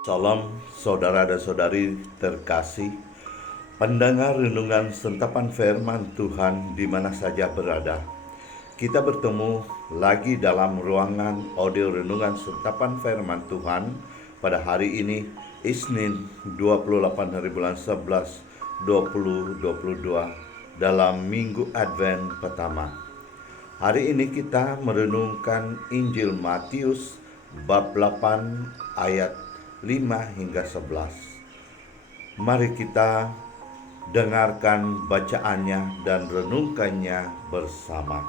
Salam saudara dan saudari terkasih, pendengar renungan sentapan firman Tuhan di mana saja berada. Kita bertemu lagi dalam ruangan audio renungan sentapan firman Tuhan pada hari ini, Isnin 28 hari bulan 11 2022 dalam Minggu Advent pertama. Hari ini kita merenungkan Injil Matius bab 8 ayat 5 hingga 11. Mari kita dengarkan bacaannya dan renungkannya bersama.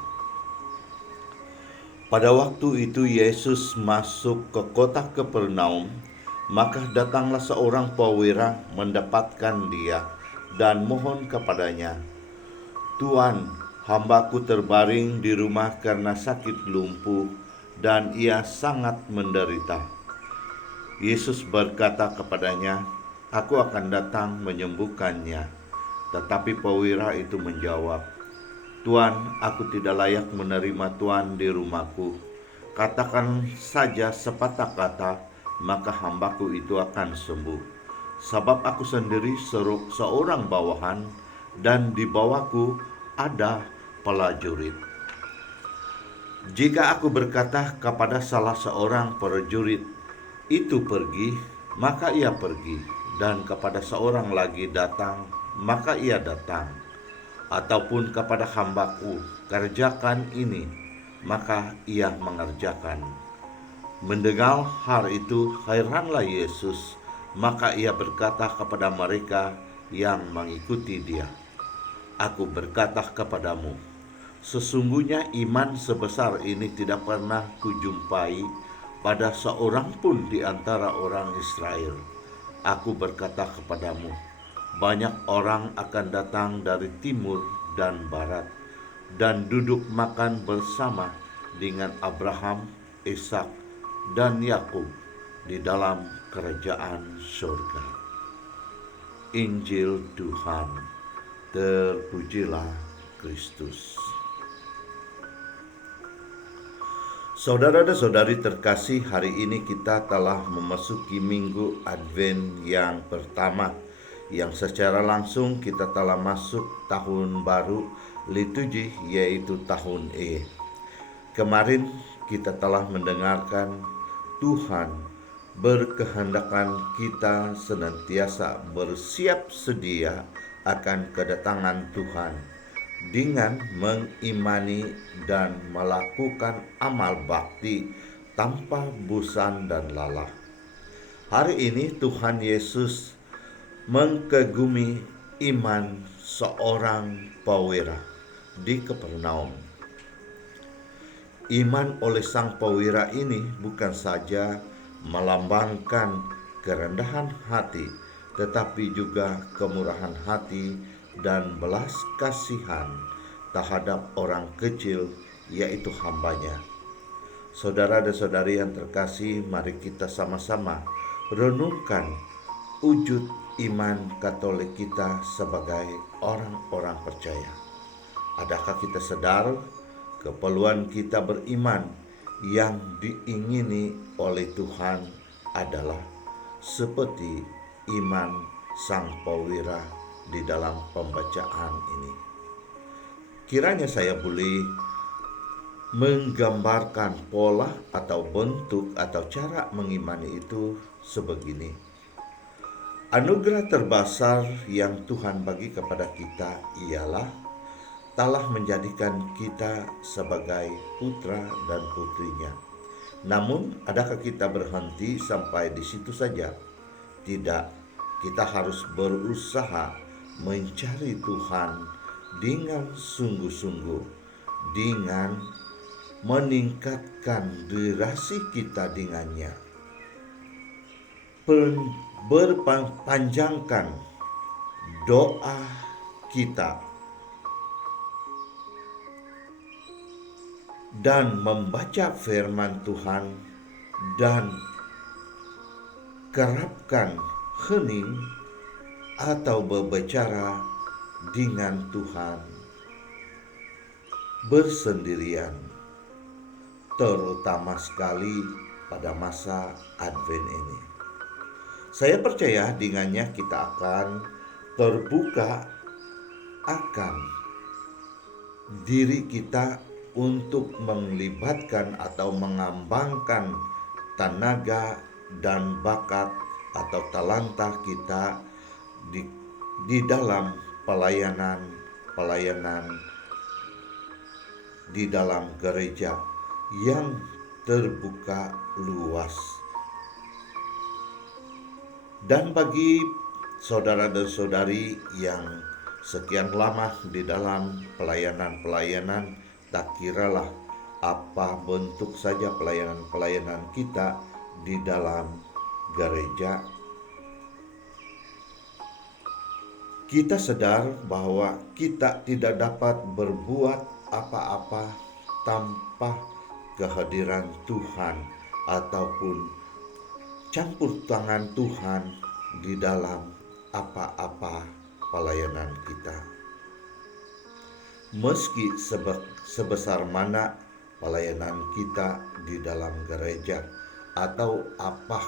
Pada waktu itu Yesus masuk ke kota Kapernaum, maka datanglah seorang perwira mendapatkan dia dan mohon kepadanya, "Tuan, hambaku terbaring di rumah karena sakit lumpuh dan ia sangat menderita." Yesus berkata kepadanya, "Aku akan datang menyembuhkannya." Tetapi perwira itu menjawab, "Tuan, aku tidak layak menerima Tuan di rumahku. Katakan saja sepatah kata, maka hambaku itu akan sembuh. Sebab aku sendiri seorang bawahan, dan di bawahku ada prajurit. Jika aku berkata kepada salah seorang prajurit itu pergi, maka ia pergi, dan kepada seorang lagi datang, maka ia datang. Ataupun kepada hambaku, kerjakan ini, maka ia mengerjakan." Mendengar hal itu, heranlah Yesus, maka ia berkata kepada mereka yang mengikuti dia, "Aku berkata kepadamu, sesungguhnya iman sebesar ini tidak pernah kujumpai pada seorang pun di antara orang Israel. Aku berkata kepadamu, banyak orang akan datang dari timur dan barat dan duduk makan bersama dengan Abraham, Ishak, dan Yakub di dalam kerajaan surga." Injil Tuhan, terpujilah Kristus. Saudara dan saudari terkasih, hari ini kita telah memasuki minggu Advent yang pertama, yang secara langsung kita telah masuk tahun baru liturgi, yaitu tahun E. Kemarin kita telah mendengarkan Tuhan berkehendakan kita senantiasa bersiap sedia akan kedatangan Tuhan dengan mengimani dan melakukan amal bakti tanpa bosan dan lelah. Hari ini Tuhan Yesus mengagumi iman seorang perwira di Kapernaum. Iman oleh sang perwira ini bukan saja melambangkan kerendahan hati, tetapi juga kemurahan hati dan belas kasihan terhadap orang kecil, yaitu hambanya. Saudara dan saudari yang terkasih, mari kita sama-sama renungkan wujud iman Katolik kita sebagai orang-orang percaya. Adakah kita sadar keperluan kita beriman yang diingini oleh Tuhan adalah seperti iman sang perwira di dalam pembacaan ini? Kiranya saya boleh menggambarkan pola atau bentuk atau cara mengimani itu sebegini. Anugerah terbesar yang Tuhan bagi kepada kita ialah telah menjadikan kita sebagai putra dan putrinya. Namun, adakah kita berhenti sampai di situ saja? Tidak, kita harus berusaha mencari Tuhan dengan sungguh-sungguh, dengan meningkatkan relasi kita dengannya, berpanjangkan doa kita, dan membaca firman Tuhan, dan kerapkan hening atau berbicara dengan Tuhan bersendirian, terutama sekali pada masa Advent ini. Saya percaya dengannya kita akan terbuka akan diri kita untuk melibatkan atau mengembangkan tenaga dan bakat atau talenta kita di dalam pelayanan di dalam gereja yang terbuka luas. Dan bagi saudara dan saudari yang sekian lama di dalam pelayanan, tak kiralah apa bentuk saja pelayanan kita di dalam gereja, kita sadar bahwa kita tidak dapat berbuat apa-apa tanpa kehadiran Tuhan ataupun campur tangan Tuhan di dalam apa-apa pelayanan kita. Meski sebesar mana pelayanan kita di dalam gereja atau apa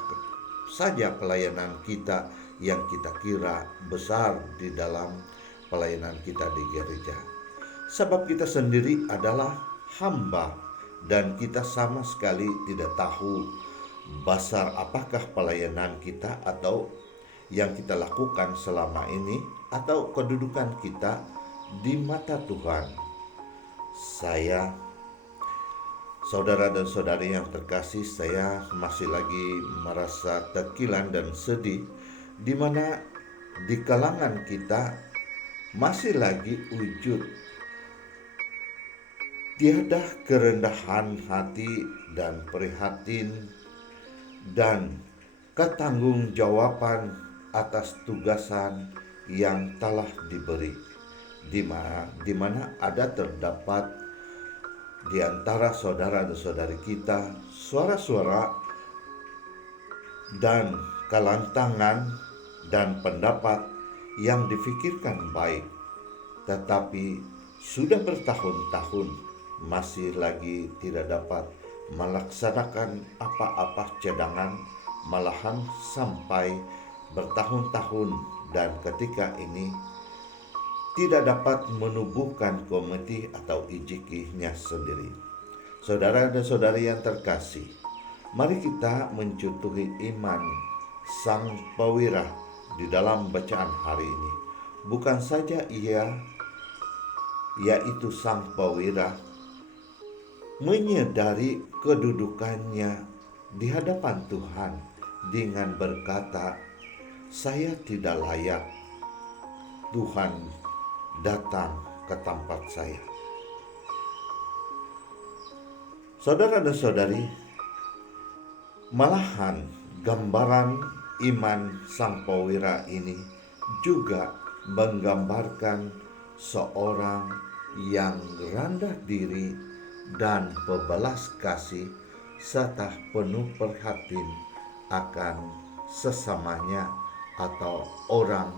saja pelayanan kita yang kita kira besar di dalam pelayanan kita di gereja. Sebab kita sendiri adalah hamba dan kita sama sekali tidak tahu besar apakah pelayanan kita atau yang kita lakukan selama ini atau kedudukan kita di mata Tuhan. Saya, saudara dan saudari yang terkasih, saya masih lagi merasa tekilan dan sedih di mana di kalangan kita masih lagi wujud tiada kerendahan hati dan prihatin dan ketanggung-jawaban atas tugasan yang telah diberi, di mana ada terdapat di antara saudara dan saudari kita suara-suara dan kelantangan dan pendapat yang difikirkan baik, tetapi sudah bertahun-tahun masih lagi tidak dapat melaksanakan apa-apa cadangan, malahan sampai bertahun-tahun, dan ketika ini tidak dapat menubuhkan komiti atau ijikihnya sendiri. Saudara dan saudari yang terkasih, mari kita mencontohi iman sang pewira di dalam bacaan hari ini. Bukan saja yaitu sang pewira menyadari kedudukannya di hadapan Tuhan dengan berkata, "Saya tidak layak Tuhan datang ke tempat saya." Saudara dan saudari, malahan gambaran iman sang pewira ini juga menggambarkan seorang yang rendah diri dan berbelas kasih serta penuh perhatian akan sesamanya atau orang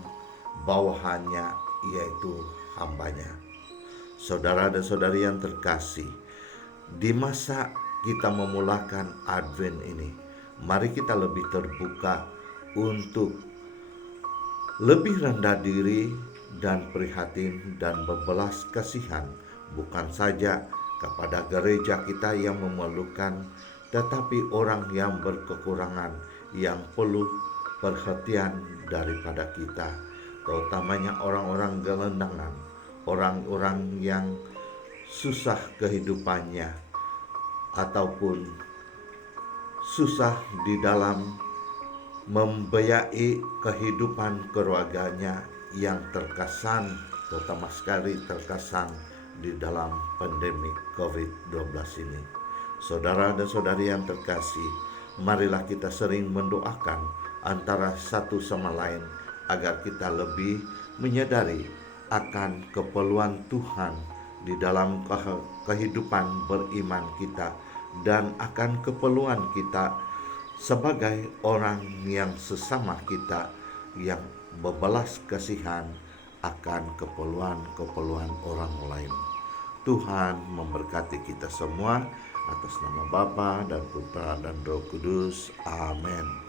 bawahannya, yaitu hambanya. Saudara dan saudari yang terkasih, di masa kita memulakan Advent ini, mari kita lebih terbuka untuk lebih rendah diri dan prihatin dan berbelas kasihan, bukan saja kepada gereja kita yang memerlukan, tetapi orang yang berkekurangan yang perlu perhatian daripada kita, terutamanya orang-orang gelandangan, orang-orang yang susah kehidupannya ataupun susah di dalam membiayai kehidupan keluarganya yang terkesan, terutama sekali terkesan di dalam pandemi COVID-19 ini. Saudara dan saudari yang terkasih, marilah kita sering mendoakan antara satu sama lain agar kita lebih menyadari akan keperluan Tuhan di dalam kehidupan beriman kita dan akan keperluan kita sebagai orang yang sesama kita yang berbelas kasihan akan keperluan orang lain. Tuhan memberkati kita semua atas nama Bapa dan Putra dan Roh Kudus. Amin.